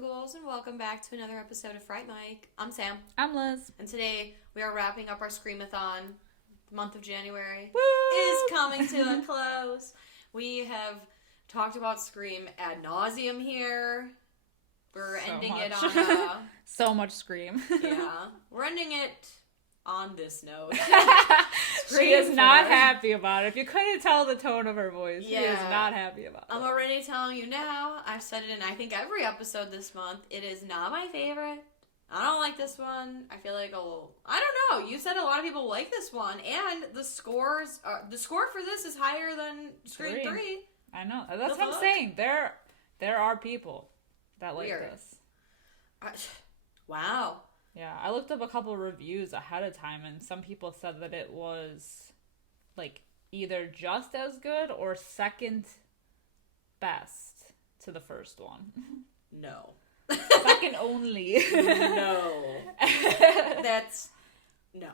and ghouls, and welcome back to another episode of Fright Mic. I'm Sam. I'm Liz. And today we are wrapping up our Scream-a-thon. The month of January Woo! is coming to a close. We have talked about Scream ad nauseum here. We're So ending much. it on So much Scream. yeah. We're ending it on this note. She is not 4. happy about it. If you couldn't tell the tone of her voice, she is Yeah. not happy about it. I'm already telling you now. I've said it in I think every episode this month. It is not my favorite. I don't like this one. I feel like I don't know. You said a lot of people like this one, and the score for this is higher than Scream 3. I know. That's The what I'm fuck? saying. There are people that like Weird. this. Wow. Yeah, I looked up a couple reviews ahead of time, and some people said that it was like either just as good or second best to the first one. No. Second only. No. That's no.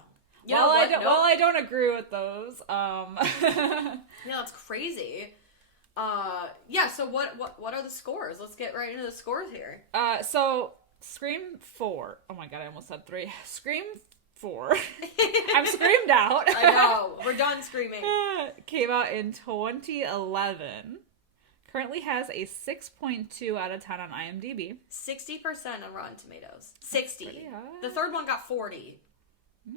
You know Well, what? I Nope. don't agree with those. Yeah, that's crazy. Yeah. So what are the scores? Let's get right into the scores here. So Scream 4. Oh my god, I almost said 3. Scream 4. I'm screamed out. I know. We're done screaming. Came out in 2011. Currently has a 6.2 out of 10 on IMDb. 60% on Rotten Tomatoes. 60. Pretty high. The third one got 40. Yeah.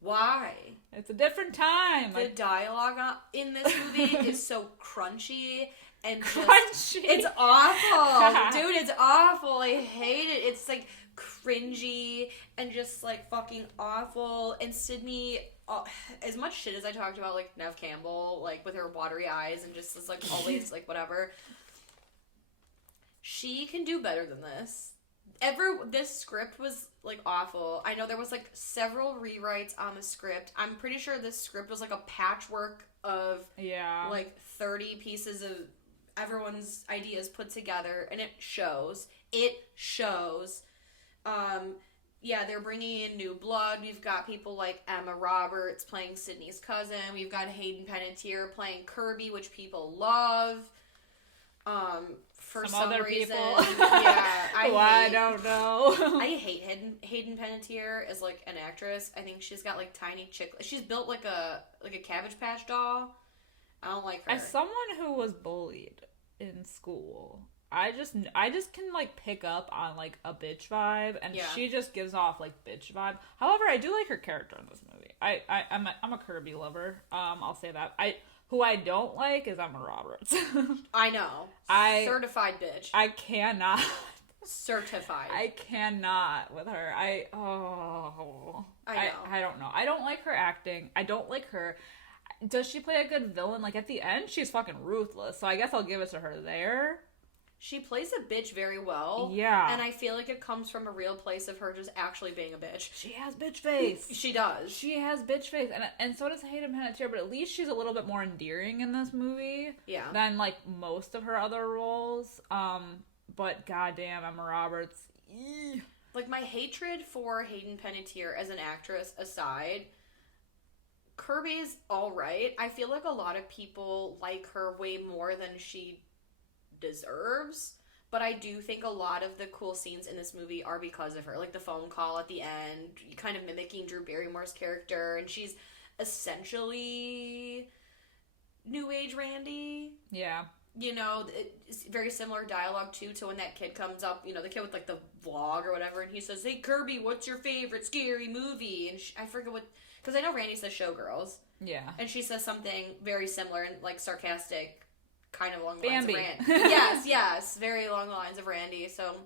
Why? It's a different time. The dialogue in this movie is so crunchy and just, Crunchy. it's awful. Dude, it's awful. I hate it. It's like cringy and just like fucking awful. And Sydney, as much shit as I talked about like Neve Campbell, like with her watery eyes and just is like always like whatever, she can do better than this. This script was like awful. I know there was like several rewrites on the script. I'm pretty sure this script was like a patchwork of like 30 pieces of everyone's ideas put together, and it shows. Yeah, they're bringing in new blood. We've got people like Emma Roberts playing Sydney's cousin. We've got Hayden Panettiere playing Kirby, which people love. For some other reason, people. yeah, I don't know. I hate Hayden Panettiere as like an actress. I think she's got like tiny She's built like a Cabbage Patch doll. I don't like her. As someone who was bullied in school, I just can like pick up on like a bitch vibe, and she just gives off like bitch vibe. However, I do like her character in this movie. I'm a Kirby lover. I'll say that. Who I don't like is Emma Roberts. I know. Certified bitch. I cannot. Certified. I cannot with her. I know. I don't know. I don't like her acting. I don't like her. Does she play a good villain? Like at the end, she's fucking ruthless. So I guess I'll give it to her there. She plays a bitch very well. Yeah. And I feel like it comes from a real place of her just actually being a bitch. She has bitch face. She does. She has bitch face. And so does Hayden Panettiere, but at least she's a little bit more endearing in this movie. Yeah. Than, like, most of her other roles. But goddamn, Emma Roberts. Eeh. Like, my hatred for Hayden Panettiere as an actress aside, Kirby's alright. I feel like a lot of people like her way more than she deserves, but I do think a lot of the cool scenes in this movie are because of her, like the phone call at the end, kind of mimicking Drew Barrymore's character, and she's essentially New Age Randy. Yeah. You know, it's very similar dialogue too to when that kid comes up, you know, the kid with like the vlog or whatever, and he says, "Hey Kirby, what's your favorite scary movie?" And I forget what, because I know Randy says Showgirls. Yeah. And she says something very similar and like sarcastic, kind of along the Bambi. lines of Randy. Yes, very along the lines of Randy. So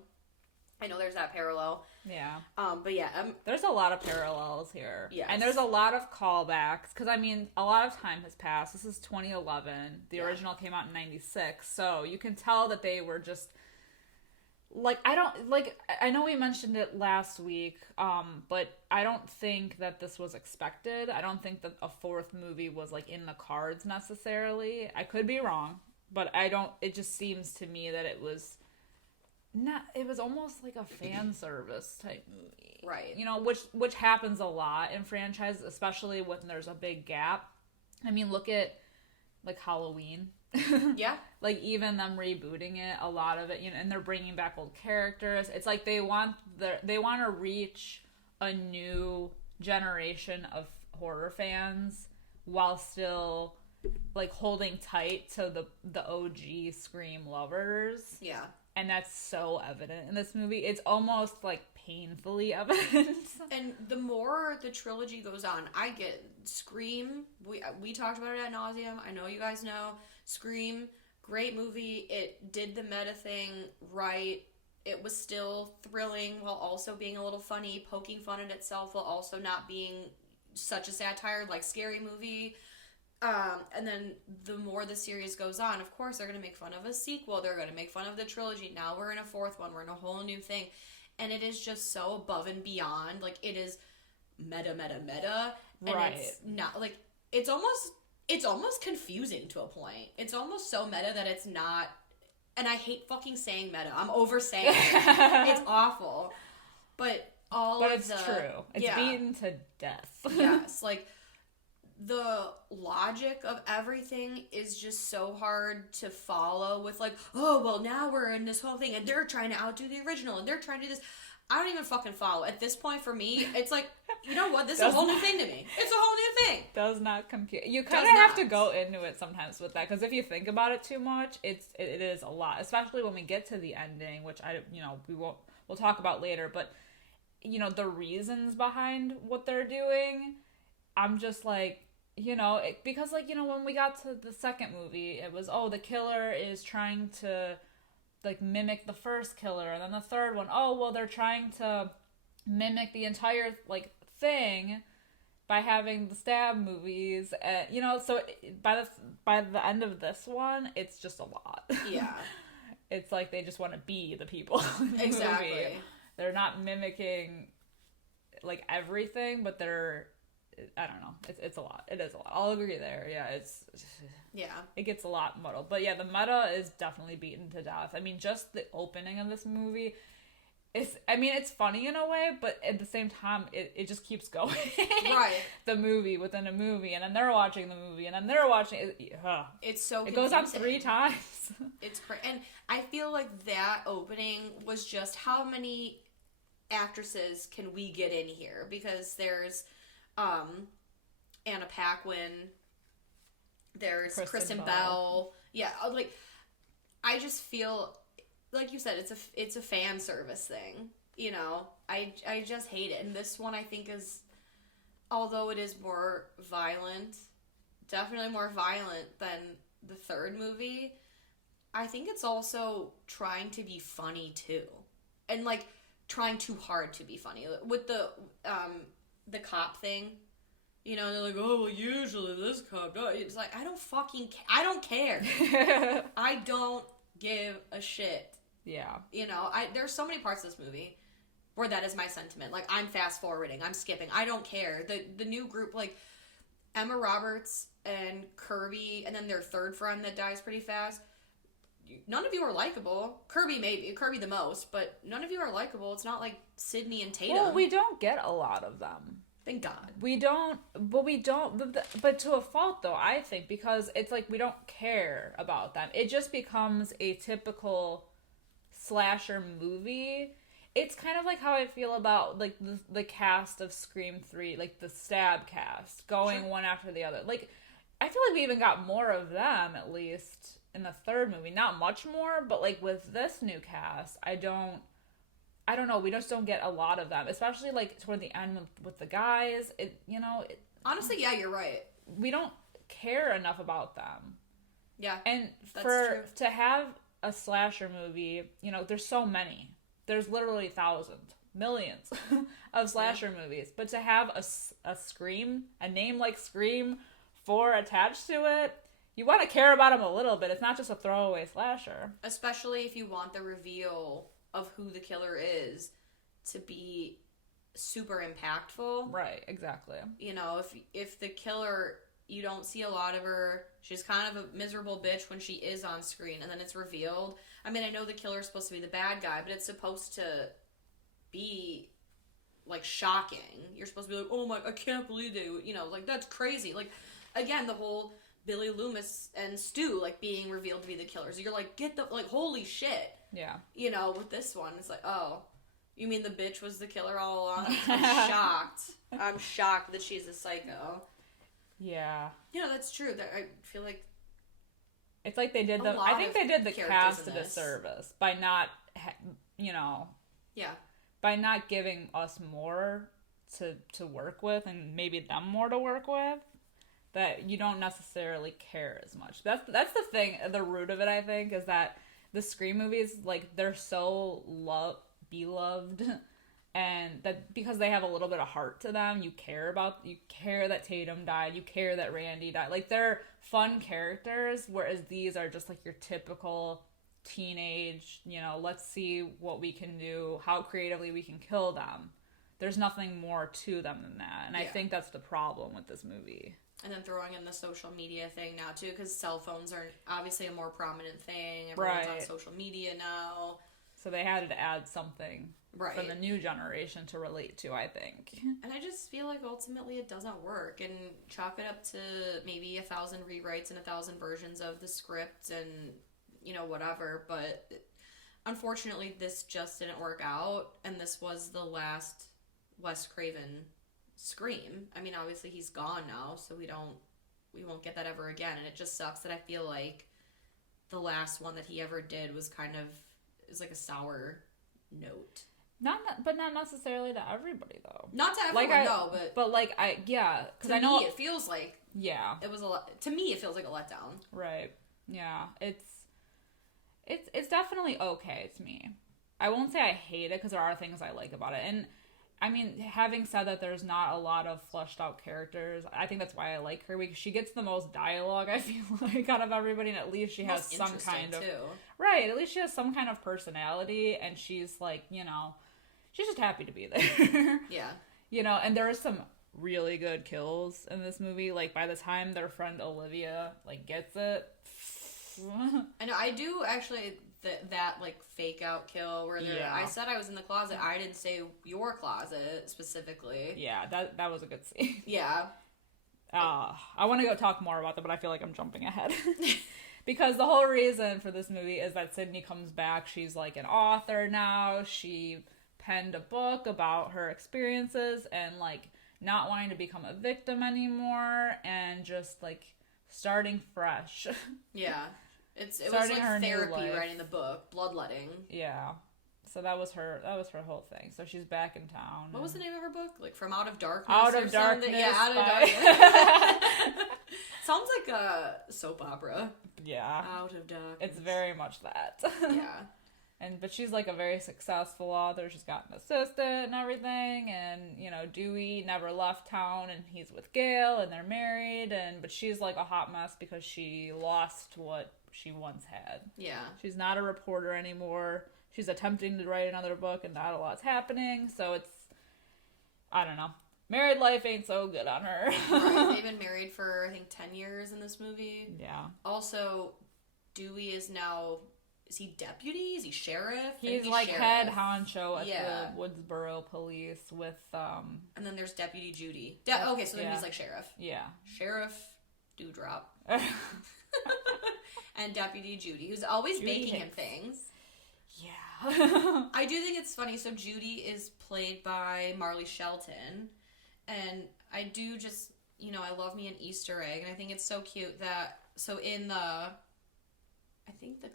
I know there's that parallel. Yeah. But yeah, there's a lot of parallels here. Yes. And there's a lot of callbacks, because I mean, a lot of time has passed. This is 2011. The original came out in 96. So you can tell that they were just like, I know we mentioned it last week, but I don't think that this was expected. I don't think that a fourth movie was like in the cards necessarily. I could be wrong, but it just seems to me that it was almost like a fan service type movie. right. You know, which happens a lot in franchises, especially when there's a big gap. I mean, look at like Halloween. Yeah. Like, even them rebooting it, a lot of it, and they're bringing back old characters. It's like they want to reach a new generation of horror fans while still, like, holding tight to the OG Scream lovers. Yeah. And that's so evident in this movie. It's almost, like, painfully evident. And the more the trilogy goes on, I get Scream. We talked about it ad nauseum. I know you guys know. Scream, great movie. It did the meta thing right. It was still thrilling while also being a little funny, poking fun at itself while also not being such a satire like Scary Movie. And then the more the series goes on, of course, they're going to make fun of a sequel. They're going to make fun of the trilogy. Now we're in a fourth one. We're in a whole new thing. And it is just so above and beyond. Like, it is meta. And right. It's not, like, it's almost confusing to a point. It's almost so meta that it's not, and I hate fucking saying meta. I'm over saying it. It's awful. But it's true. It's beaten to death. Yes. Like, the logic of everything is just so hard to follow with, like, oh, well, now we're in this whole thing, and they're trying to outdo the original, and they're trying to do this. I don't even fucking follow. At this point, for me, it's like, you know what? This is a whole new thing to me. It's a whole new thing. Does not compute. You kind of have to go into it sometimes with that, because if you think about it too much, it is a lot, especially when we get to the ending, which we'll talk about later, but, the reasons behind what they're doing, I'm just like, because, like, when we got to the second movie, it was, the killer is trying to, like, mimic the first killer, and then the third one, they're trying to mimic the entire, like, thing by having the stab movies, so by the end of this one, it's just a lot. Yeah. It's like they just want to be the people in the exactly. movie. They're not mimicking, like, everything, but they're, I don't know. It's a lot. It is a lot. I'll agree there. Yeah, it gets a lot muddled. But yeah, the meta is definitely beaten to death. I mean, just the opening of this movie, it's funny in a way, but at the same time, it just keeps going. Right. The movie within a movie, and then they're watching the movie, and then they're watching it. It's so It goes on 3 times. It's crazy. And I feel like that opening was just, how many actresses can we get in here? Because there's Anna Paquin, there's Kristen Bell. Yeah, like, I just feel, like you said, it's a fan service thing. I just hate it. And this one, I think, is, although it is more violent, definitely more violent than the third movie, I think it's also trying to be funny too. And, like, trying too hard to be funny. With the cop thing, they're like, oh, well, usually this cop does. It's like, I don't care. I don't give a shit. Yeah. There's so many parts of this movie where that is my sentiment. Like, I'm fast forwarding, I'm skipping, I don't care. The new group, like, Emma Roberts and Kirby, and then their third friend that dies pretty fast. None of you are likable. Kirby the most, but none of you are likable. It's not like Sydney and Tatum. Well, we don't get a lot of them. Thank God. We don't, but to a fault, though, I think, because it's like we don't care about them. It just becomes a typical slasher movie. It's kind of like how I feel about, like, the cast of Scream 3, like, the stab cast, going one after the other. Like, I feel like we even got more of them, at least, in the third movie. Not much more, but, like, with this new cast, I don't know, we just don't get a lot of them, especially, like, toward the end with the guys. Honestly, yeah, you're right. We don't care enough about them. Yeah, and that's true. To have a slasher movie, there's so many. There's literally thousands, millions of slasher movies. But to have a Scream, a name like Scream 4 attached to it, you want to care about them a little bit. It's not just a throwaway slasher. Especially if you want the reveal of who the killer is to be super impactful. Right, exactly. If the killer, you don't see a lot of her, she's kind of a miserable bitch when she is on screen, and then it's revealed. I mean, I know the killer's supposed to be the bad guy, but it's supposed to be, like, shocking. You're supposed to be like, oh my, I can't believe they, like, that's crazy. Like, again, the whole Billy Loomis and Stu, like, being revealed to be the killers. You're like, holy shit. Yeah. You know, with this one, it's like, oh, you mean the bitch was the killer all along? I'm shocked. I'm shocked that she's a psycho. Yeah. You know, that's true. That I feel like it's like they did I think they did the cast a disservice by not, yeah, by not giving us more to work with and maybe them more to work with, that you don't necessarily care as much. That's the thing, the root of it, I think, is that the Scream movies, like, they're so beloved, and that because they have a little bit of heart to them, you care that Tatum died, you care that Randy died. Like, they're fun characters, whereas these are just like your typical teenage, let's see what we can do, how creatively we can kill them. There's nothing more to them than that. And I think that's the problem with this movie. And then throwing in the social media thing now, too, because cell phones are obviously a more prominent thing. Everyone's on social media now. So they had to add something for the new generation to relate to, I think. And I just feel like ultimately it doesn't work. And chalk it up to maybe 1,000 rewrites and 1,000 versions of the script and, whatever. But unfortunately, this just didn't work out. And this was the last Wes Craven Scream. I mean, obviously he's gone now, so we won't get that ever again. And it just sucks that I feel like the last one that he ever did was like a sour note. Not necessarily to everybody, though. Not to everyone, no, but because I know it feels like it was a lot. To me, it feels like a letdown. Right. Yeah. It's definitely okay to me. I won't say I hate it, because there are things I like about it, and I mean, having said that, there's not a lot of fleshed out characters. I think that's why I like her, because she gets the most dialogue, I feel like, out of everybody, and at least she has some kind of... Right, at least she has some kind of personality, and she's like, she's just happy to be there. Yeah. And there are some really good kills in this movie. Like, by the time their friend Olivia, like, gets it... I know, I do actually... That like fake out kill where I said I was in the closet. I didn't say your closet specifically. Yeah, that was a good scene. Yeah. I want to go talk more about that, but I feel like I'm jumping ahead. Because the whole reason for this movie is that Sydney comes back. She's like an author now. She penned a book about her experiences and like not wanting to become a victim anymore and just like starting fresh. Yeah. It was like therapy writing the book, bloodletting. Yeah. So that was her whole thing. So she's back in town. What was the name of her book? Like From Out of Darkness? Out of Darkness. Yeah, Out of Darkness. Sounds like a soap opera. Yeah. Out of Darkness. It's very much that. Yeah. But she's like a very successful author. She's got an assistant and everything. And, Dewey never left town and he's with Gail and they're married. But she's like a hot mess because she lost what she once had. Yeah. She's not a reporter anymore. She's attempting to write another book and not a lot's happening. So it's, I don't know. Married life ain't so good on her. Right. They've been married for, I think, 10 years in this movie. Yeah. Also, Dewey is now... Is he deputy? Is he sheriff? He's like sheriff. Head honcho at the Woodsboro police with... And then there's Deputy Judy. Okay, so then he's like sheriff. Yeah. Sheriff Dewdrop. And Deputy Judy, who's always baking him things. Yeah. I do think it's funny. So Judy is played by Marley Shelton. And I do just, I love me an Easter egg. And I think it's so cute that... So in the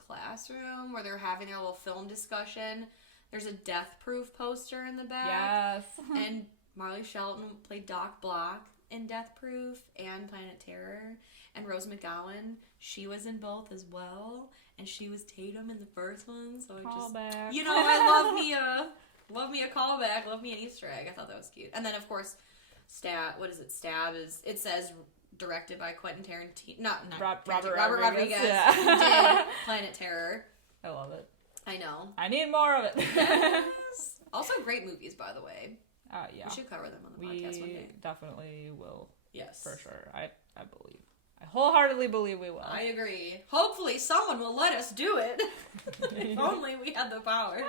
classroom where they're having their little film discussion, there's a Death Proof poster in the back. Yes. And Marley Shelton played Doc Block in Death Proof and Planet Terror. And Rose McGowan, she was in both as well. And she was Tatum in the first one. So callback. I love me a callback, love me an Easter egg. I thought that was cute. And then of course, Stab it says directed by Quentin Tarantino. Robert Rodriguez. Yeah. Did Planet Terror. I love it. I know. I need more of it. Also great movies, by the way. Yeah. We should cover them on the podcast one day. We definitely will. Yes. For sure. I believe. I wholeheartedly believe we will. I agree. Hopefully someone will let us do it. If only we had the power.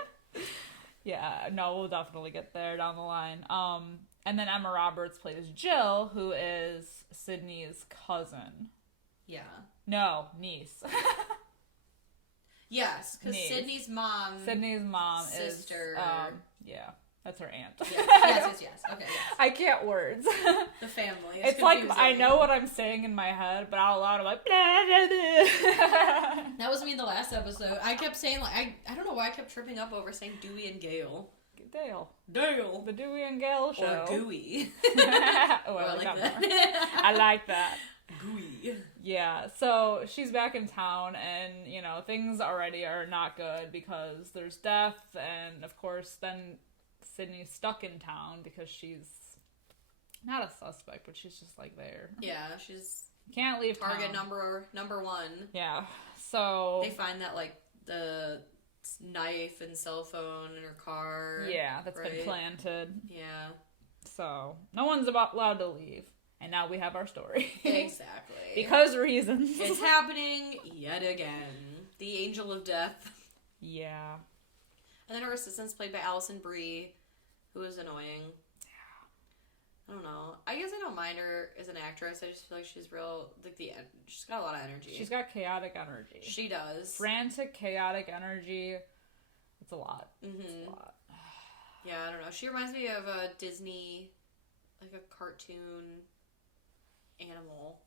Yeah, no, we'll definitely get there down the line. And then Emma Roberts plays Jill, who is Sydney's cousin. Yeah. No, niece. Yes, because Sydney's mom sister. Yeah, that's her aunt. Yes. Okay, yes. I can't words. The family. It's like I know what I'm saying in my head, but out loud I'm like. Blah, blah, blah. That was me in the last episode. I kept saying I don't know why I kept tripping up over saying Dewey and Gale. Dale. The Dewey and Gale show. Or Gooey. I like that. I like that. Gooey. Yeah, so she's back in town, and, things already are not good because there's death, and, of course, then Sydney's stuck in town because she's not a suspect, but she's just, there. Yeah, she's... Can't leave target town. number one. Yeah, so... They find that, the knife and cell phone in her car. Yeah, that's been planted. Yeah. So, no one's allowed to leave. And now we have our story. Exactly. Because reasons. It's happening yet again. The Angel of Death. Yeah. And then her assistant's played by Alison Brie, who is annoying. Yeah. I don't know. I guess I don't mind her as an actress. I just feel like she's real, she's got a lot of energy. She's got chaotic energy. She does. Frantic, chaotic energy. It's a lot. Mm-hmm. It's a lot. Yeah, I don't know. She reminds me of a Disney, a cartoon animal.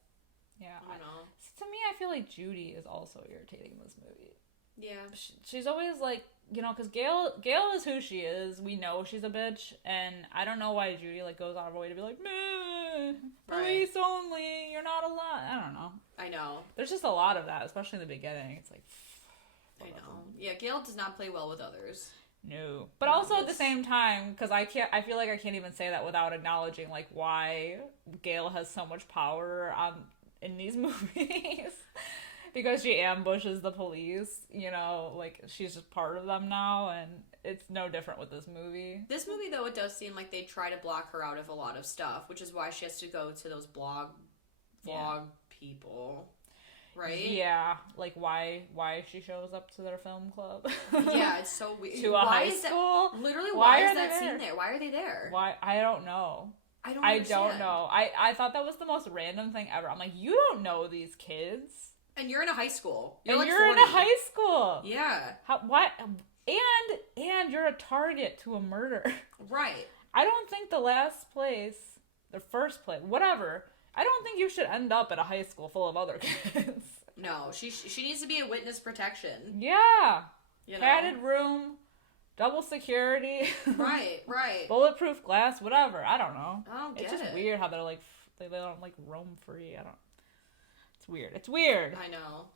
Yeah. I don't know. To me, I feel like Judy is also irritating in this movie. Yeah. She's always because Gail is who she is. We know she's a bitch, and I don't know why Judy goes out of her way to be like, meh, police only, you're not allowed. I don't know. I know. There's just a lot of that, especially in the beginning. It's like, I know. Yeah, Gail does not play well with others. No. But also at the same time, because I feel like I can't even say that without acknowledging why Gail has so much power in these movies. Because she ambushes the police, she's just part of them now, and it's no different with this movie. This movie, though, it does seem like they try to block her out of a lot of stuff, which is why she has to go to those vlog people. Right? Yeah, why she shows up to their film club. Yeah, it's so weird. To a high school? Literally, why is that scene there? Why are they there? Why? I don't know. I don't know. I thought that was the most random thing ever. I'm like, you don't know these kids. And you're in a high school. You're in a high school. Yeah. What? And you're a target to a murder. Right. I don't think the first place, whatever. I don't think you should end up at a high school full of other kids. No, she needs to be a witness protection. Yeah. Padded room, double security. Right. Bulletproof glass, whatever. I don't know. I don't get it. It's just weird how they're they don't roam free. It's weird. I know.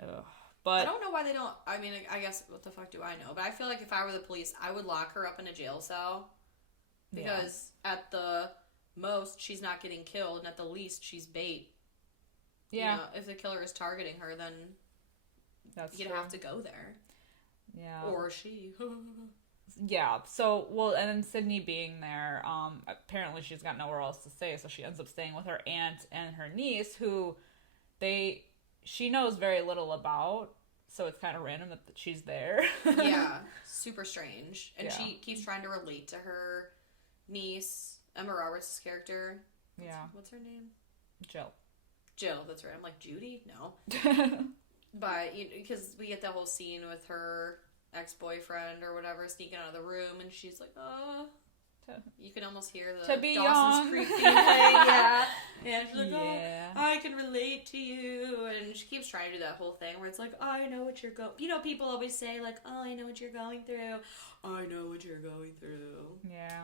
Ugh. But I don't know why they don't. I mean, I guess what the fuck do I know? But I feel like if I were the police, I would lock her up in a jail cell because at the most she's not getting killed, and at the least she's bait. Yeah. If the killer is targeting her, then you'd have to go there. Yeah. Or she. Yeah. So, and then Sydney being there, apparently she's got nowhere else to stay, so she ends up staying with her aunt and her niece, who she knows very little about, so it's kind of random that she's there. Yeah. Super strange. And she keeps trying to relate to her niece, Emma Roberts' character. What's her name? Jill, that's right. I'm like, Judy? No. But, because we get the whole scene with her ex-boyfriend or whatever sneaking out of the room, and she's like, oh. You can almost hear the Dawson's Creek theme playing. Yeah. And she's like, oh, I can relate to you. And she keeps trying to do that whole thing where it's like, oh, I know what you're going... people always say, oh, I know what you're going through. I know what you're going through. Yeah.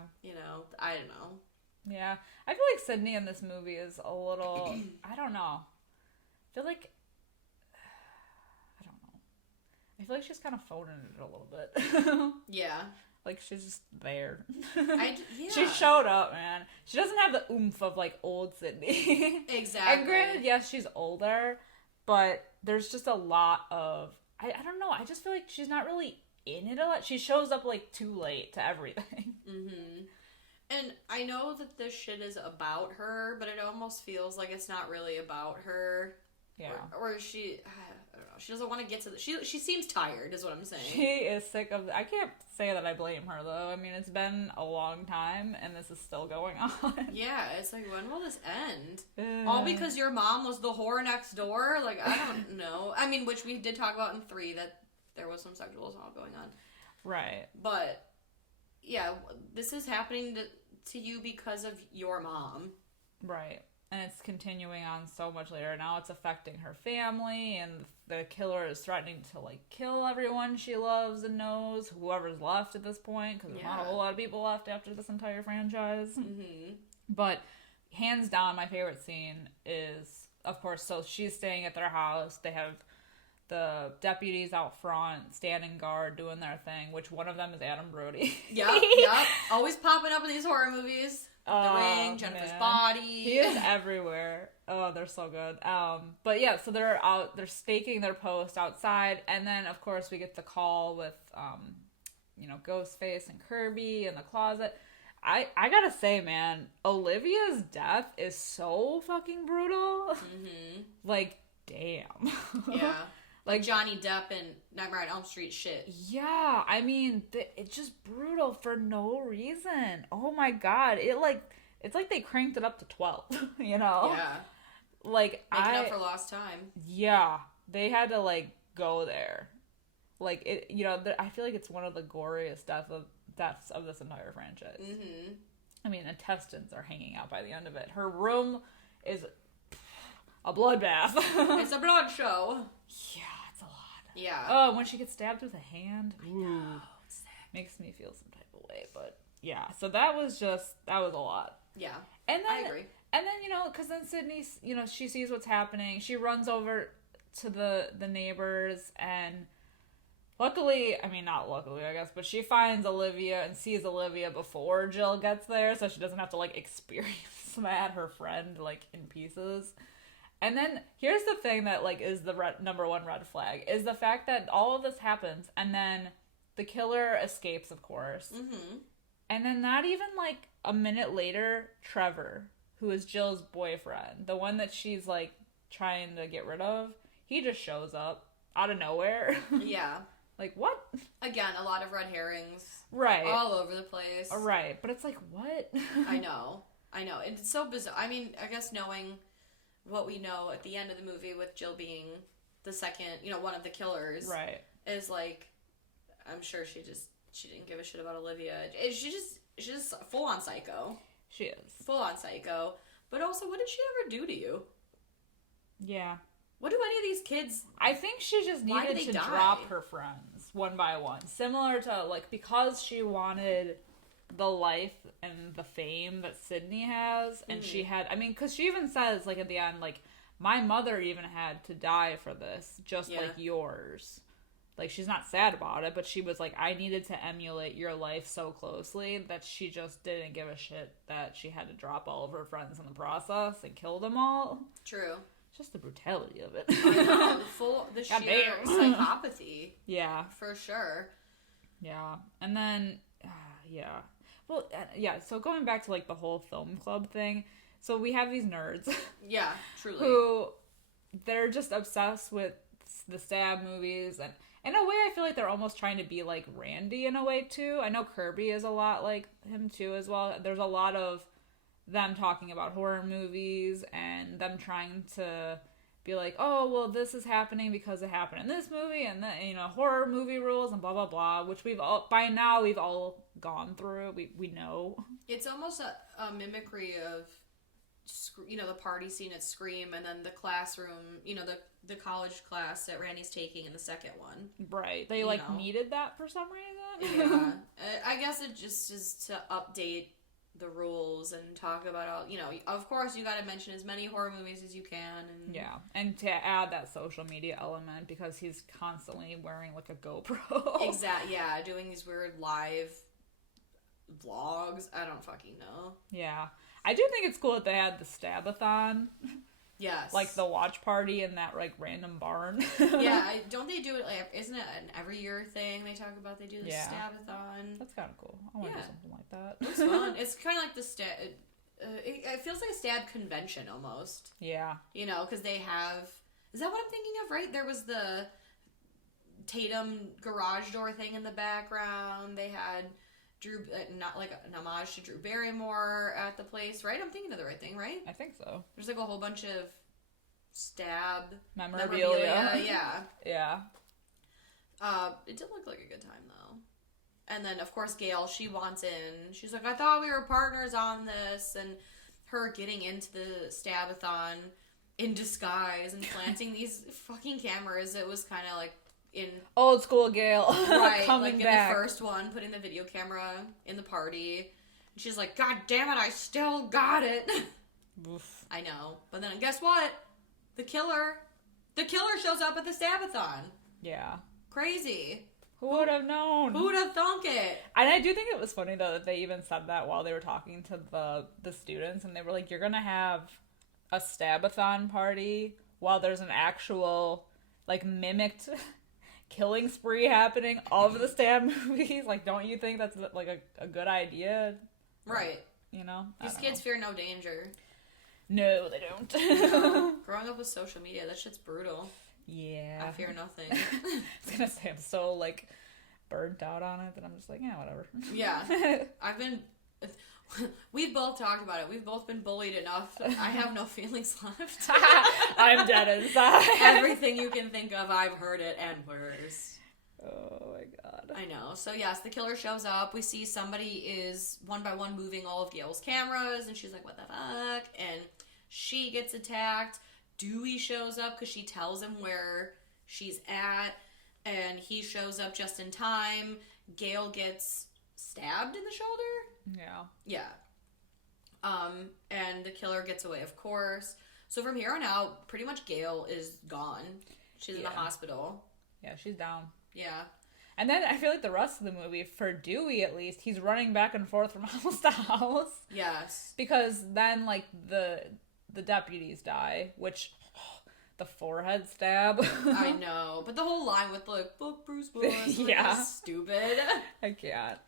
I don't know. Yeah. I feel like Sydney in this movie is a little... I don't know. I feel like she's kind of phoning it a little bit. Yeah. She's just there. She showed up, man. She doesn't have the oomph of, old Sydney. Exactly. And granted, yes, she's older, but there's just a lot of... I don't know. I just feel like she's not really in it a lot. She shows up, too late to everything. Mm-hmm. And I know that this shit is about her, but it almost feels like it's not really about her. Yeah. Or she, I don't know. She doesn't want to get to the. She seems tired, is what I'm saying. She is sick of. I can't say that I blame her though. I mean, it's been a long time, and this is still going on. Yeah, it's like, when will this end? All because your mom was the whore next door. Like, I don't know. I mean, which we did talk about in 3 that there was some sexual assault going on. Right. But yeah, this is happening to you because of your mom. Right. And it's continuing on so much later. Now it's affecting her family, and the killer is threatening to, like, kill everyone she loves and knows, whoever's left at this point, because there's not a whole lot of people left after this entire franchise. Mm-hmm. But hands down, my favorite scene is, of course, so she's staying at their house. They have the deputies out front, standing guard, doing their thing, which one of them is Adam Brody. Yep. Always popping up in these horror movies. The Ring, Jennifer's Body. He is everywhere. Oh, they're so good. But yeah, so they're staking their post outside, and then of course we get the call with Ghostface and Kirby in the closet. I gotta say, man, Olivia's death is so fucking brutal. Mm-hmm. Like, damn. Yeah. Like Johnny Depp and Nightmare on Elm Street shit. Yeah, I mean, it's just brutal for no reason. Oh my god, it's like they cranked it up to 12, you know? Yeah. Like, making up for lost time. Yeah, they had to, like, go there. Like, it, I feel like it's one of the goriest deaths of this entire franchise. Mm-hmm. I mean, intestines are hanging out by the end of it. Her room is a bloodbath. It's a blood show. Yeah, it's a lot. Yeah. Oh, when she gets stabbed with a hand. I know. It's sick. Makes me feel some type of way, but yeah. So that was a lot. Yeah. And then, I agree. And then, because then Sydney, she sees what's happening. She runs over to the neighbors, and luckily, I mean, not luckily, I guess, but she finds Olivia and sees Olivia before Jill gets there, so she doesn't have to, like, experience that, her friend, like, in pieces. And then, here's the thing that, like, is the number one red flag, is the fact that all of this happens, and then the killer escapes, of course. Mm-hmm. And then not even, like, a minute later, Trevor, who is Jill's boyfriend, the one that she's, like, trying to get rid of, he just shows up out of nowhere. Yeah. Like, what? Again, a lot of red herrings. Right. All over the place. Right. But it's like, what? I know. It's so bizarre. I mean, I guess knowing what we know at the end of the movie with Jill being the second, one of the killers. Right. Is like, I'm sure she didn't give a shit about Olivia. She's just full on psycho. She is. Full on psycho. But also, what did she ever do to you? Yeah. What do any of these kids... I think she just needed to drop her friends one by one. Similar to, like, because she wanted the life and the fame that Sydney has, and she had... I mean, because she even says, like, at the end, like, my mother even had to die for this, just like yours. Like, she's not sad about it, but she was like, I needed to emulate your life so closely that she just didn't give a shit that she had to drop all of her friends in the process and kill them all. True. Just the brutality of it. I know, the sheer psychopathy. Yeah. For sure. Yeah. And then, yeah. Well, yeah, so going back to, like, the whole film club thing, so we have these nerds. Yeah, truly. Who, they're just obsessed with the stab movies, and in a way I feel like they're almost trying to be like Randy in a way, too. I know Kirby is a lot like him, too, as well. There's a lot of them talking about horror movies and them trying to be like, oh, well, this is happening because it happened in this movie, and then, horror movie rules and blah, blah, blah, which we've all gone through. We know. It's almost a mimicry of, the party scene at Scream, and then the classroom, the college class that Randy's taking in the second one. Right. They, needed that for some reason. Yeah. I guess it just is to update the rules and talk about all, of course you gotta mention as many horror movies as you can. And yeah, and to add that social media element, because he's constantly wearing, like, a GoPro. Exactly, yeah, doing these weird live vlogs. I don't fucking know. Yeah. I do think it's cool that they had the Stab-a-thon. Yes. Like, the watch party in that, like, random barn. Yeah, don't they do it, like, isn't it an every year thing they talk about? They do the Stab-a-thon. That's kind of cool. I want to do something like that. It's fun. It's kind of like the it feels like a stab convention, almost. Yeah. Because they have Is that what I'm thinking of, right? There was the Tatum garage door thing in the background. They had Drew, not like an homage to Drew Barrymore at the place, right? I'm thinking of the right thing, right? I think so. There's like a whole bunch of stab memorabilia. Yeah. Yeah. It did look like a good time, though. And then, of course, Gail, she wants in. She's like, I thought we were partners on this. And her getting into the stab-a-thon in disguise and planting these fucking cameras. It was kind of like in... Old school Gail. Right, coming like back. In the first one, putting the video camera in the party. And she's like, God damn it, I still got it. Oof. I know. But then guess what? The killer shows up at the stab-a-thon. Yeah. Crazy. Who would have known? Who would have thunk it? And I do think it was funny, though, that they even said that while they were talking to the students, and they were like, you're going to have a stab-a-thon party while there's an actual, like, mimicked killing spree happening of the stab movies. Like, don't you think that's, like, a good idea? Right. You know? These kids fear no danger. No, they don't. No. Growing up with social media, that shit's brutal. Yeah. I fear nothing. I was gonna say, I'm so, like, burnt out on it that I'm just like, yeah, whatever. Yeah. We've both talked about it. We've both been bullied enough. I have no feelings left. I'm dead inside. Everything you can think of, I've heard it and worse. Oh my god. I know. So yes, the killer shows up. We see somebody is one by one moving all of Gail's cameras, and she's like, what the fuck? And she gets attacked. Dewey shows up because she tells him where she's at, and he shows up just in time. Gail gets stabbed in the shoulder. Yeah. Yeah. And the killer gets away, of course. So from here on out, pretty much Gail is gone. She's in the hospital. Yeah, she's down. Yeah. And then I feel like the rest of the movie, for Dewey at least, he's running back and forth from house to house. Yes. Because then, like, the deputies die, which, the forehead stab. I know. But the whole line with, like, fuck Bruce Willis. Yeah. Is stupid. I can't.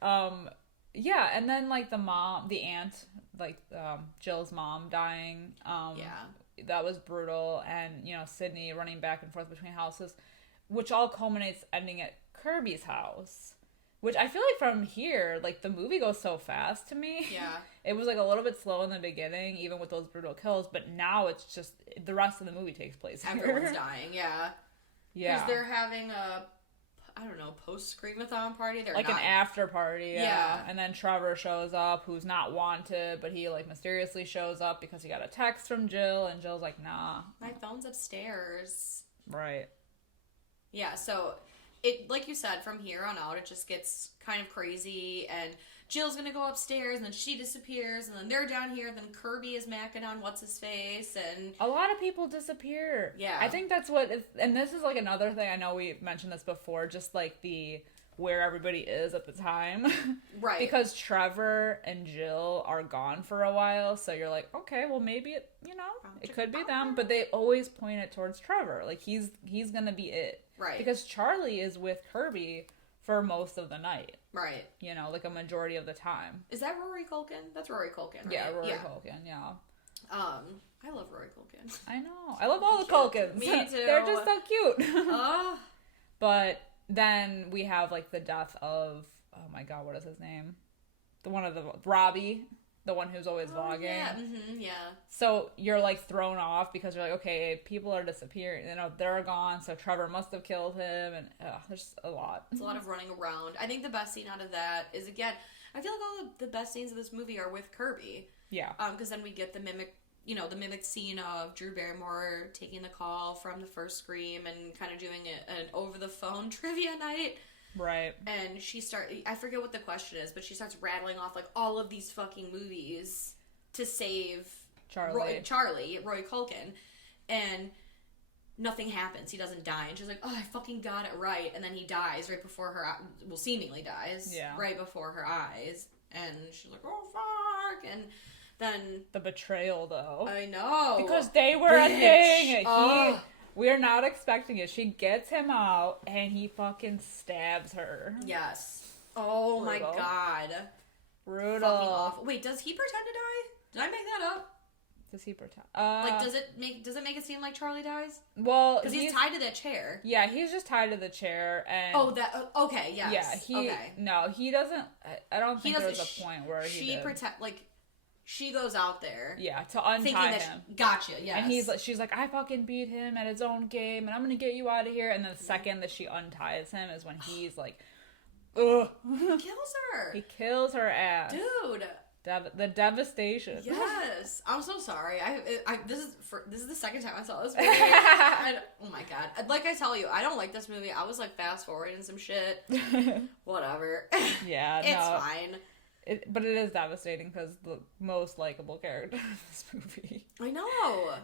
Yeah, and then, like, the aunt, like, Jill's mom dying. Yeah. That was brutal. And, you know, Sydney running back and forth between houses, which all culminates ending at Kirby's house. Which I feel like from here, like, the movie goes so fast to me. Yeah. It was, like, a little bit slow in the beginning, even with those brutal kills, but now it's just, the rest of the movie takes place here. Everyone's dying, yeah. Yeah. Because they're having a, I don't know, post-Scream-a-thon party. They're like not... an after party, Yeah. And then Trevor shows up, who's not wanted, but he, like, mysteriously shows up because he got a text from Jill, and Jill's like, nah. My phone's upstairs. Right. Yeah, so... It, like you said, from here on out, it just gets kind of crazy, and Jill's gonna go upstairs, and then she disappears, and then they're down here, and then Kirby is macking on what's-his-face, and... A lot of people disappear. Yeah. I think that's what... And this is, like, another thing, I know we mentioned this before, just, like, where everybody is at the time. Right. Because Trevor and Jill are gone for a while, so you're like, okay, well, maybe it, you know, it could be them, but they always point it towards Trevor. Like, he's gonna be it. Right. Because Charlie is with Kirby for most of the night. Right. You know, like a majority of the time. Is that Rory Culkin? That's Rory Culkin, right? Yeah, Rory Culkin, yeah. I love Rory Culkin. I know. I love all the Culkins. Me too. They're just so cute. Oh. But then we have, like, the death of, oh my god, what is his name? Robbie. The one who's always vlogging. Yeah, yeah. So you're, like, thrown off because you're like, okay, people are disappearing. You know, they're gone, so Trevor must have killed him, and there's a lot. It's a lot of running around. I think the best scene out of that is, again, I feel like all the best scenes of this movie are with Kirby. Yeah. Because then we get the mimic scene of Drew Barrymore taking the call from the first Scream and kind of doing an over-the-phone trivia night. Right. And I forget what the question is, but she starts rattling off, like, all of these fucking movies to save Roy Culkin. And nothing happens. He doesn't die. And she's like, oh, I fucking got it right. And then he dies right before her, well, seemingly dies. Yeah. Right before her eyes. And she's like, oh, fuck. And then... The betrayal, though. I know. Because they were a thing. We're not expecting it. She gets him out, and he fucking stabs her. Yes. Oh, brutal. My God. Brutal. Fucking awful. Wait, does he pretend to die? Did I make that up? Does he protect? Like, does it make it seem like Charlie dies? Well, because he's tied to that chair. Yeah, he's just tied to the chair, and okay, yes. Yeah, he doesn't. I don't think there's a point where she goes out there. Yeah, to untie him. Gotcha. Yes. And she's like, I fucking beat him at his own game, and I'm gonna get you out of here. And then the second that she unties him is when he's like, ugh. He kills her. He kills her ass, dude. The devastation. Yes, I'm so sorry. This is the second time I saw this movie. Oh my god! Like I tell you, I don't like this movie. I was like fast forwarding some shit. Whatever. Yeah, it's fine. But it is devastating because the most likable character in this movie. I know.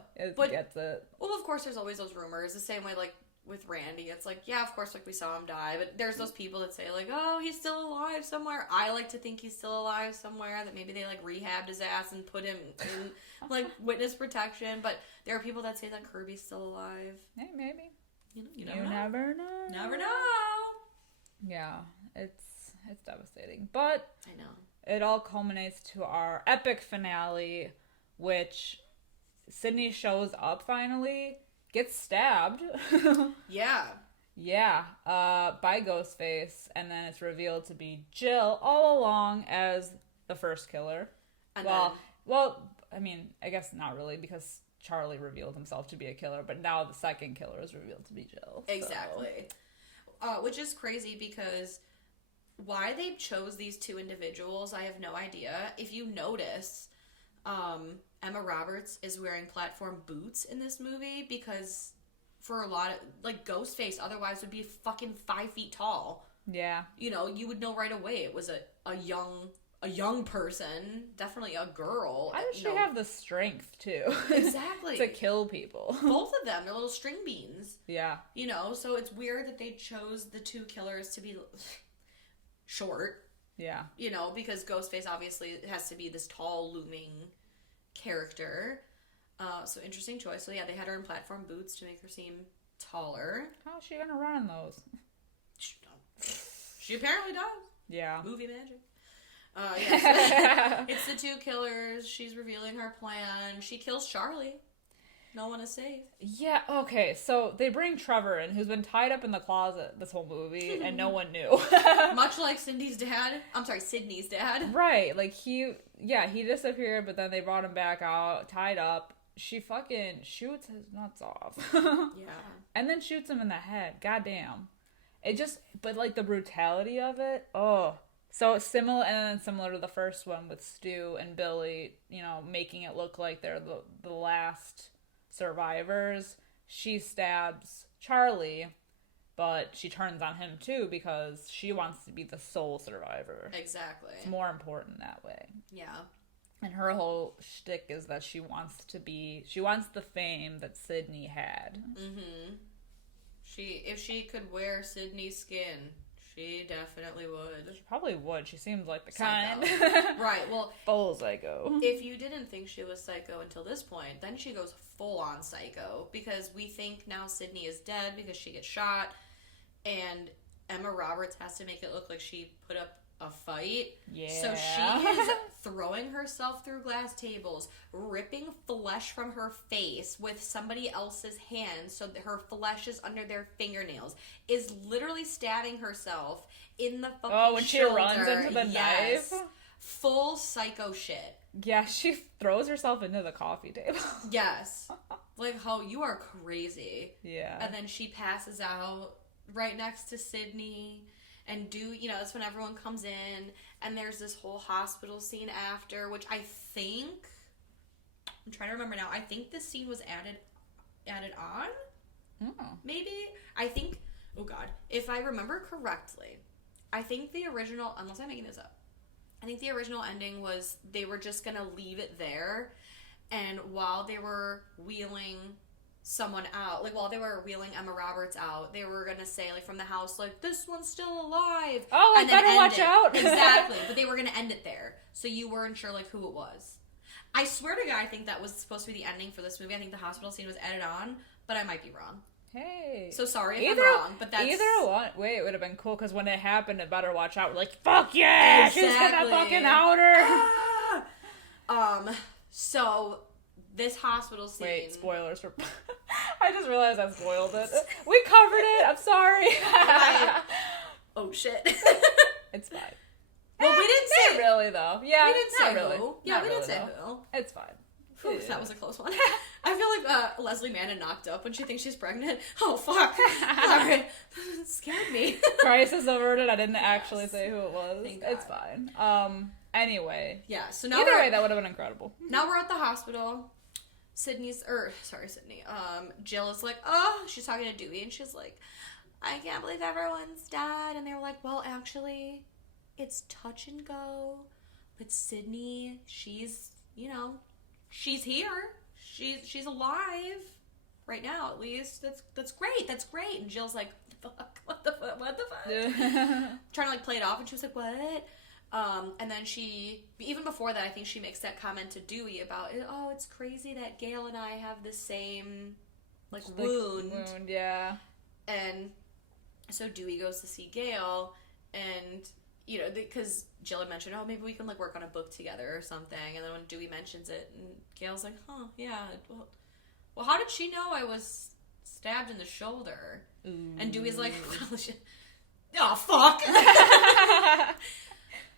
Gets it. Well, of course, there's always those rumors. The same way, like with Randy, it's like, yeah, of course, like we saw him die, but there's those people that say like, oh, he's still alive somewhere. I like to think he's still alive somewhere, that maybe they like rehabbed his ass and put him in like witness protection, but there are people that say that Kirby's still alive. Hey, maybe. You never know. Never know. Yeah, it's devastating, but I know it all culminates to our epic finale, which Sydney shows up finally. Gets stabbed. Yeah, by Ghostface, and then it's revealed to be Jill all along as the first killer. Well, I mean, I guess not really, because Charlie revealed himself to be a killer, but now the second killer is revealed to be Jill. Exactly. Which is crazy, because why they chose these two individuals, I have no idea. If you notice, Emma Roberts is wearing platform boots in this movie, because for a lot of, like, Ghostface otherwise would be fucking 5 feet tall. Yeah. You know, you would know right away it was a young person, definitely a girl. How does she have the strength, too? Exactly. To kill people. Both of them, they're little string beans. Yeah. You know, so it's weird that they chose the two killers to be short. Yeah. You know, because Ghostface obviously has to be this tall, looming character. So interesting choice. So yeah, they had her in platform boots to make her seem taller. How's she gonna run in those? She apparently does. Yeah. Movie magic. Yes. It's the two killers. She's revealing her plan. She kills Charlie. No one is safe. Yeah, okay, so they bring Trevor in, who's been tied up in the closet this whole movie, and no one knew. Much like Sydney's dad. Right, like he disappeared, but then they brought him back out, tied up. She fucking shoots his nuts off. Yeah. And then shoots him in the head. Goddamn. But like the brutality of it, oh. So it's similar to the first one with Stu and Billy, you know, making it look like they're the last survivors. She stabs Charlie, but she turns on him too because she wants to be the sole survivor. Exactly. It's more important that way. Yeah. And her whole shtick is that she wants the fame that Sydney had. Mm-hmm. If she could wear Sydney's skin, she definitely would. She probably would. She seems like the psycho. kind. Right, well... Full psycho. If you didn't think she was psycho until this point, then she goes full-on psycho. Because we think now Sydney is dead because she gets shot. And Emma Roberts has to make it look like she put up a fight. Yeah. So she is throwing herself through glass tables, ripping flesh from her face with somebody else's hands so that her flesh is under their fingernails, is literally stabbing herself in the fucking when she shoulder. runs into the knife? Full psycho shit. Yeah, she throws herself into the coffee table. Yes. Like, oh, you are crazy. Yeah. And then she passes out right next to Sydney. And that's when everyone comes in, and there's this whole hospital scene after, which I'm trying to remember now, I think this scene was added on? Oh. Maybe? I think, oh god, if I remember correctly, I think the original, unless I'm making this up, I think the original ending was they were just gonna leave it there, and while they were wheeling someone out, like while they were wheeling Emma Roberts out, they were gonna say, like, from the house, like, this one's still alive. Oh, I better watch out. Exactly. But they were gonna end it there, so you weren't sure, like, who it was. I swear to God, I think that was supposed to be the ending for this movie. I think the hospital scene was added on, but I might be wrong. Hey. So sorry if I'm wrong, but that's... Either one. Wait, it would have been cool, because when it happened, it better watch out. We're like, fuck yeah! Exactly. She's gonna fucking out her! So... this hospital scene. Wait, spoilers for... I just realized I spoiled it. We covered it. I'm sorry. Right. Oh, shit. It's fine. Well, we didn't say... Not really, though. Yeah, we didn't say really. who. Yeah, Not we really, didn't say though. who. It's fine. Whew, that was a close one. I feel like Leslie Mann knocked up when she thinks she's pregnant. Oh, fuck. Sorry. It scared me. Crisis averted. I didn't actually say who it was. Thank It's God. fine. Anyway. Yeah, so now Either way, that would have been incredible. Now we're at the hospital. Sydney. Jill is like, oh, she's talking to Dewey, and she's like, I can't believe everyone's died. And they were like, well, actually, it's touch and go. But Sydney, she's here. She's alive right now, at least. That's great. That's great. And Jill's like, what the fuck? Trying to like play it off, and she was like, what? And then even before that, I think she makes that comment to Dewey about, oh, it's crazy that Gail and I have the same like wound. Yeah. And so Dewey goes to see Gail, and because Jill had mentioned, oh, maybe we can like work on a book together or something. And then when Dewey mentions it, and Gail's like, huh, yeah, well, how did she know I was stabbed in the shoulder? Ooh. And Dewey's like, well, oh, fuck.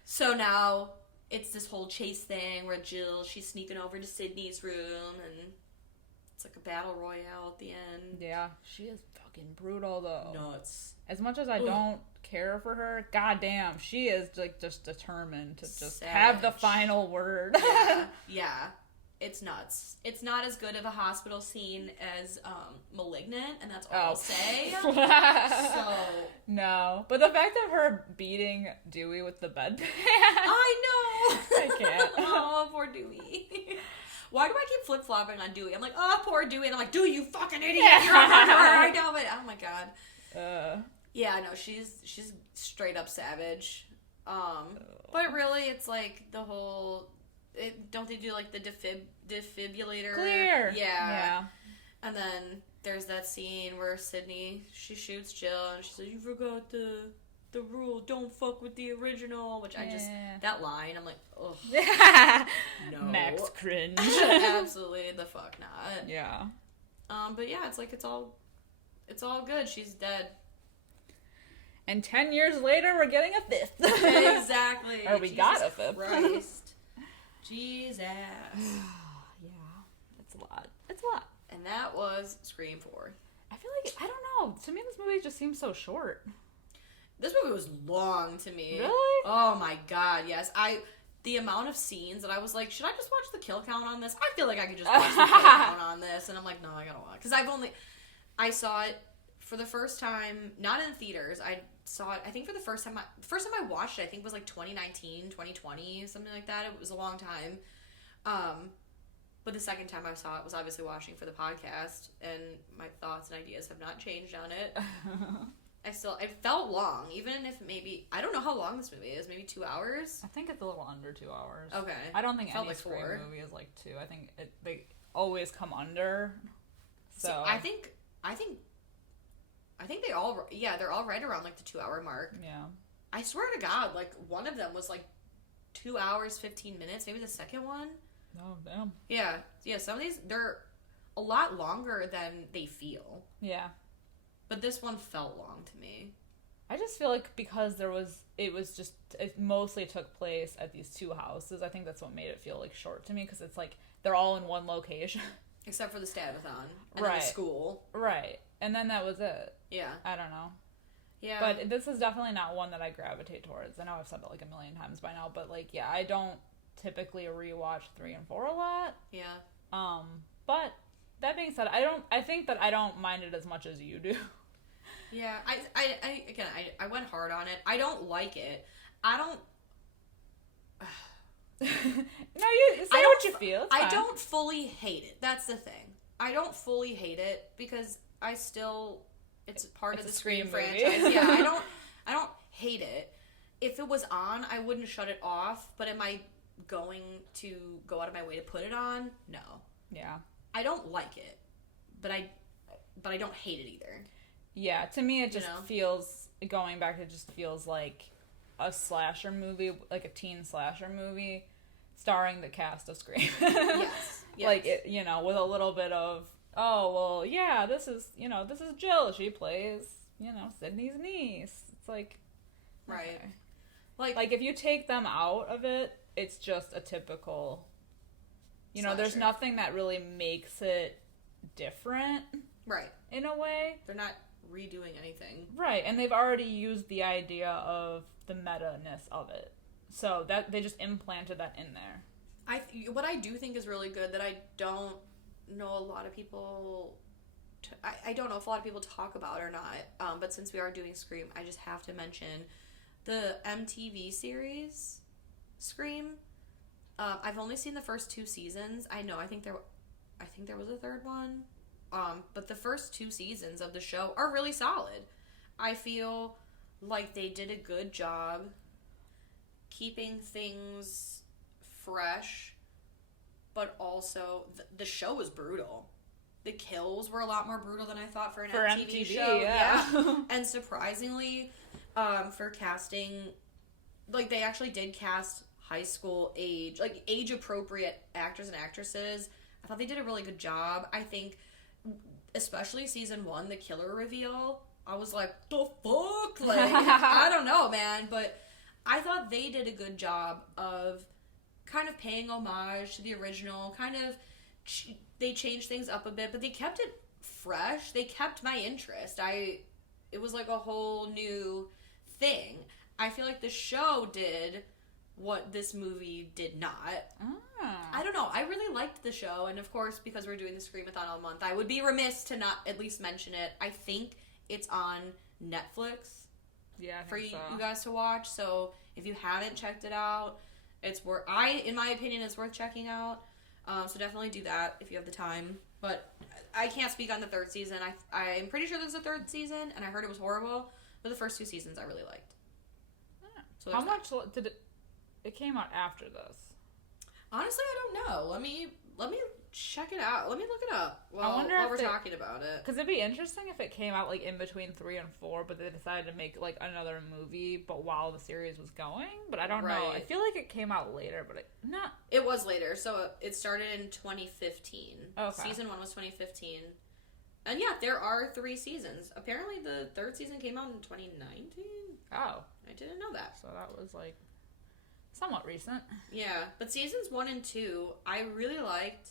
So now it's this whole chase thing where she's sneaking over to Sydney's room, and it's like a battle royale at the end. Yeah, she is fucking brutal though. Nuts. As much as I don't care for her, goddamn, she is like just determined to just Savage. have the final word. Yeah. It's nuts. It's not as good of a hospital scene as Malignant, and that's all I'll say. So no, but the fact of her beating Dewey with the bedpan. I know. I can't. Oh, poor Dewey. Why do I keep flip flopping on Dewey? I'm like, oh, poor Dewey, and I'm like, Dewey, you fucking idiot! You're a murderer. I know it. Oh my god. Yeah, no, she's straight up savage. But really, it's like the whole. Don't they do like the defibrillator? Clear. Yeah. And then there's that scene where Sydney, she shoots Jill, and she says, "You forgot the rule. Don't fuck with the original." Which that line, I'm like, oh. No. Max cringe. Absolutely the fuck not. Yeah. But yeah, it's like it's all good. She's dead. And 10 years later, we're getting a fifth. Exactly. Or we got a fifth. Christ. Jesus. Yeah. It's a lot. And that was Scream 4. I feel like, I don't know. To me, this movie just seems so short. This movie was long to me. Really? Oh my god, yes. The amount of scenes that I was like, should I just watch the kill count on this? I feel like I could just watch the kill count on this. And I'm like, no, I gotta watch. Because I saw it for the first time, not in theaters. I saw it, I think for the first time I watched it, I think was like 2019, 2020, something like that. It was a long time. But the second time I saw it was obviously watching for the podcast, and my thoughts and ideas have not changed on it. It felt long, even if maybe, I don't know how long this movie is, maybe 2 hours? I think it's a little under 2 hours. Okay. I don't think any like Scream 4. movie is like 2. I think they always come under. So See, I think they're all right around like the 2 hour mark. Yeah. I swear to God, like one of them was like 2 hours, 15 minutes, maybe the second one. Oh, damn. Yeah. Some of these, they're a lot longer than they feel. Yeah. But this one felt long to me. I just feel like because it mostly took place at these two houses. I think that's what made it feel like short to me, because it's like they're all in one location. Except for the Scream-a-thon. And then the school. Right. And then that was it. Yeah. I don't know. Yeah. But this is definitely not one that I gravitate towards. I know I've said it like a million times by now, but like, yeah, I don't typically rewatch 3 and 4 a lot. Yeah. But that being said, I think that I don't mind it as much as you do. Yeah, I went hard on it. I don't like it. I don't. No, you say what you feel. It's I fine. don't fully hate it. That's the thing. I don't fully hate it because it's part of the Scream franchise. Yeah, I don't hate it. If it was on, I wouldn't shut it off. But am I going to go out of my way to put it on? No. Yeah. I don't like it, but I don't hate it either. Yeah, to me it just feels, going back, it just feels like a slasher movie, like a teen slasher movie, starring the cast of Scream. Yes. Yes. Like, it, you know, with a little bit of, oh, well, yeah, this is Jill. She plays, Sydney's niece. It's like, right. Okay. Like, if you take them out of it, it's just a typical, slasher. There's nothing that really makes it different. Right. In a way. They're not redoing anything. Right, and they've already used the idea of the meta-ness of it. So that they just implanted that in there. What I do think is really good that I don't know a lot of people... I don't know if a lot of people talk about or not, but since we are doing Scream, I just have to mention the MTV series, Scream. I've only seen the first 2 seasons. I think there was a third one. But the first 2 seasons of the show are really solid. I feel like they did a good job keeping things fresh, but also the show was brutal. The kills were a lot more brutal than I thought for an MTV show. Yeah. And surprisingly, for casting, like, they actually did cast high school age appropriate actors and actresses. I thought they did a really good job. I think, especially season 1, the killer reveal, I was like, the fuck? Like, I don't know, man. But I thought they did a good job of kind of paying homage to the original. Kind of, they changed things up a bit, but they kept it fresh. They kept my interest. It was like a whole new thing. I feel like the show did what this movie did not. I don't know. I really liked the show, and of course, because we're doing the Scream-a-thon all month, I would be remiss to not at least mention it. I think it's on Netflix. Yeah, for you guys to watch. So if you haven't checked it out, it's worth. In my opinion, it's worth checking out. So definitely do that if you have the time. But I can't speak on the 3rd season. I'm pretty sure there's a 3rd season, and I heard it was horrible. But the first 2 seasons I really liked. So how much did it? It came out after this. Honestly, I don't know. Let me check it out. Let me look it up while we're talking about it. Because it'd be interesting if it came out like in between 3 and 4, but they decided to make like another movie, but while the series was going. But I don't know. I feel like it came out later, but It was later. So it started in 2015. Okay. Season 1 was 2015. And yeah, there are 3 seasons. Apparently, the 3rd season came out in 2019. Oh, I didn't know that. So that was like somewhat recent. Yeah, but seasons 1 and 2, I really liked.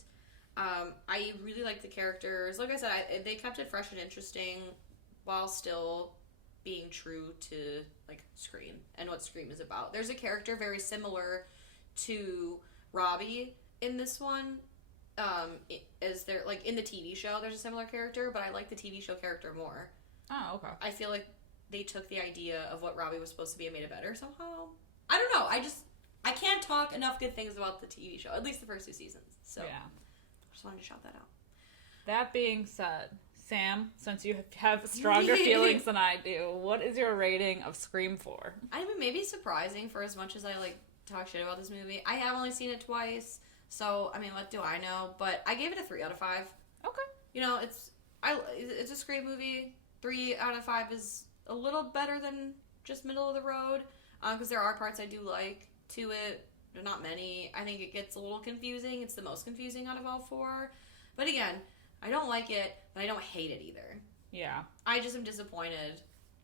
I really liked the characters. Like I said, they kept it fresh and interesting while still being true to like Scream and what Scream is about. There's a character very similar to Robbie in this one. Is there like in the TV show? There's a similar character, but I like the TV show character more. Oh, okay. I feel like they took the idea of what Robbie was supposed to be and made it better somehow. I don't know. I can't talk enough good things about the TV show. At least the first 2 seasons. So yeah. Just wanted to shout that out. That being said, Sam, since you have stronger feelings than I do, what is your rating of Scream 4? I mean, maybe surprising for as much as I like talk shit about this movie. I have only seen it twice, so I mean, what do I know? But I gave it a 3 out of 5. Okay. You know, it's a Scream movie. 3 out of 5 is a little better than just middle of the road, because there are parts I do like to it. There are not many. I think it gets a little confusing. It's the most confusing out of all 4. But again, I don't like it, but I don't hate it either. Yeah. I just am disappointed,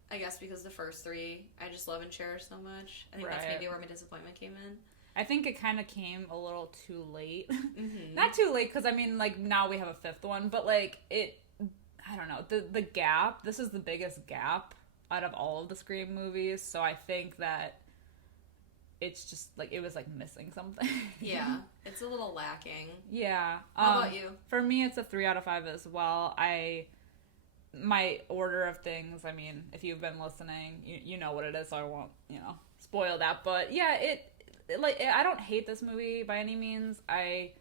I guess, because the first 3 I just love and cherish so much. I think that's maybe where my disappointment came in. I think it kind of came a little too late. Mm-hmm. Not too late, because I mean, like, now we have a 5th one, but like, I don't know, the gap, this is the biggest gap out of all of the Scream movies, so I think that it's just, like, it was, like, missing something. Yeah, it's a little lacking. Yeah. How about you? For me, it's a 3 out of 5 as well. My order of things, I mean, if you've been listening, you know what it is, so I won't, spoil that. But, yeah, I don't hate this movie by any means. I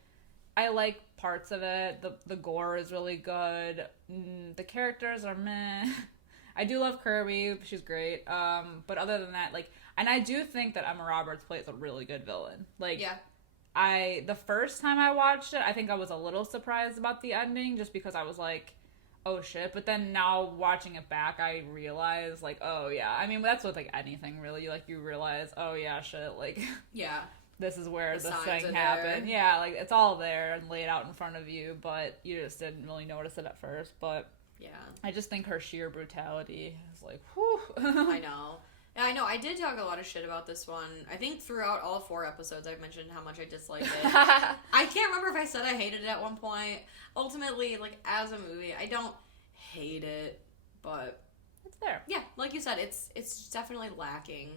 like parts of it. The gore is really good. The characters are meh. I do love Kirby. She's great. But other than that, like... And I do think that Emma Roberts plays a really good villain. Like, yeah. The first time I watched it, I think I was a little surprised about the ending, just because I was like, oh shit. But then now watching it back, I realize, like, oh yeah. I mean, that's with, like, anything, really. Like, you realize, oh yeah, shit. Like, yeah. this is where The this signs thing are happened. there. Yeah, like it's all there and laid out in front of you, but you just didn't really notice it at first. But Yeah. I just think her sheer brutality is like, whew. I know. Yeah, I know. I did talk a lot of shit about this one. I think throughout all 4 episodes, I've mentioned how much I disliked it. I can't remember if I said I hated it at one point. Ultimately, like, as a movie, I don't hate it, but It's there. yeah, like you said, it's definitely lacking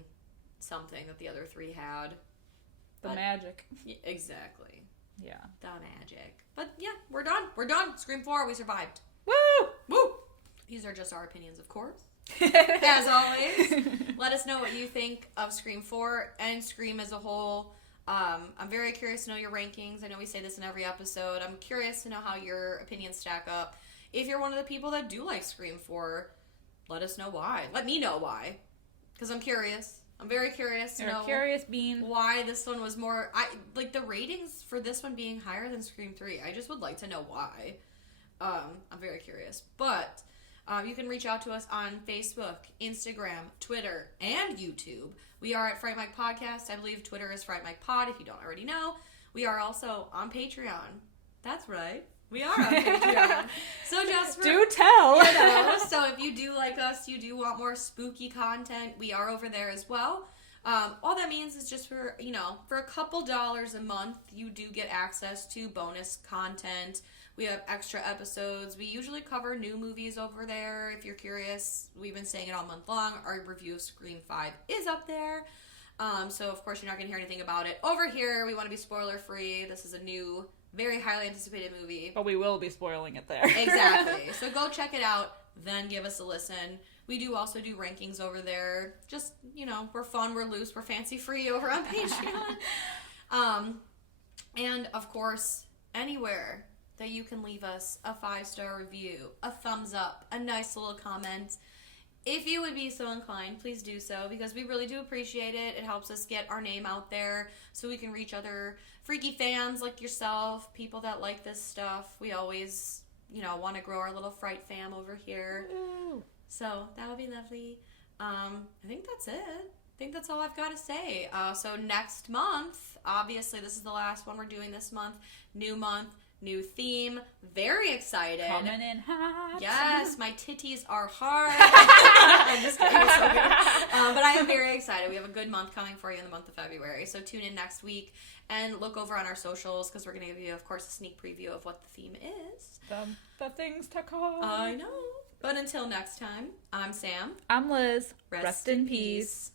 something that the other 3 had. The But- magic. Yeah, exactly. Yeah. The magic. But yeah, we're done. We're done. Scream 4, we survived. Woo! Woo! These are just our opinions, of course. As always, let us know what you think of Scream 4 and Scream as a whole. I'm very curious to know your rankings. I know we say this in every episode. I'm curious to know how your opinions stack up. If you're one of the people that do like Scream 4, let us know why. Let me know why. Because I'm curious. I'm very curious to You're know a curious bean. why this one was more... like the ratings for this one being higher than Scream 3. I just would like to know why. I'm very curious. But... you can reach out to us on Facebook, Instagram, Twitter, and YouTube. We are at Fright Mic Podcast. I believe Twitter is Fright Mic Pod, if you don't already know. We are also on Patreon. That's right. We are on Patreon. So just for... Do tell! You know, so if you do like us, you do want more spooky content, we are over there as well. All that means is just for, for a couple dollars a month, you do get access to bonus content. We have extra episodes. We usually cover new movies over there. If you're curious, we've been saying it all month long. Our review of Scream 5 is up there. So, of course, you're not going to hear anything about it. Over here, we want to be spoiler-free. This is a new, very highly anticipated movie. But we will be spoiling it there. Exactly. So go check it out, then give us a listen. We do also do rankings over there. Just, we're fun, we're loose, we're fancy-free over on Patreon. And, of course, anywhere that you can leave us a 5-star review, a thumbs up, a nice little comment. If you would be so inclined, please do so, because we really do appreciate it. It helps us get our name out there so we can reach other freaky fans like yourself, people that like this stuff. We always, want to grow our little Fright fam over here. Woo. So that would be lovely. I think that's it. I think that's all I've got to say. So next month, obviously this is the last one we're doing this month. New month, new theme. Very excited. Coming in hot. Yes, my titties are hard. I'm just kidding. It's so good. But I am very excited. We have a good month coming for you in the month of February. So tune in next week and look over on our socials because we're going to give you, of course, a sneak preview of what the theme is. The things to come. I know. But until next time, I'm Sam. I'm Liz. Rest in peace.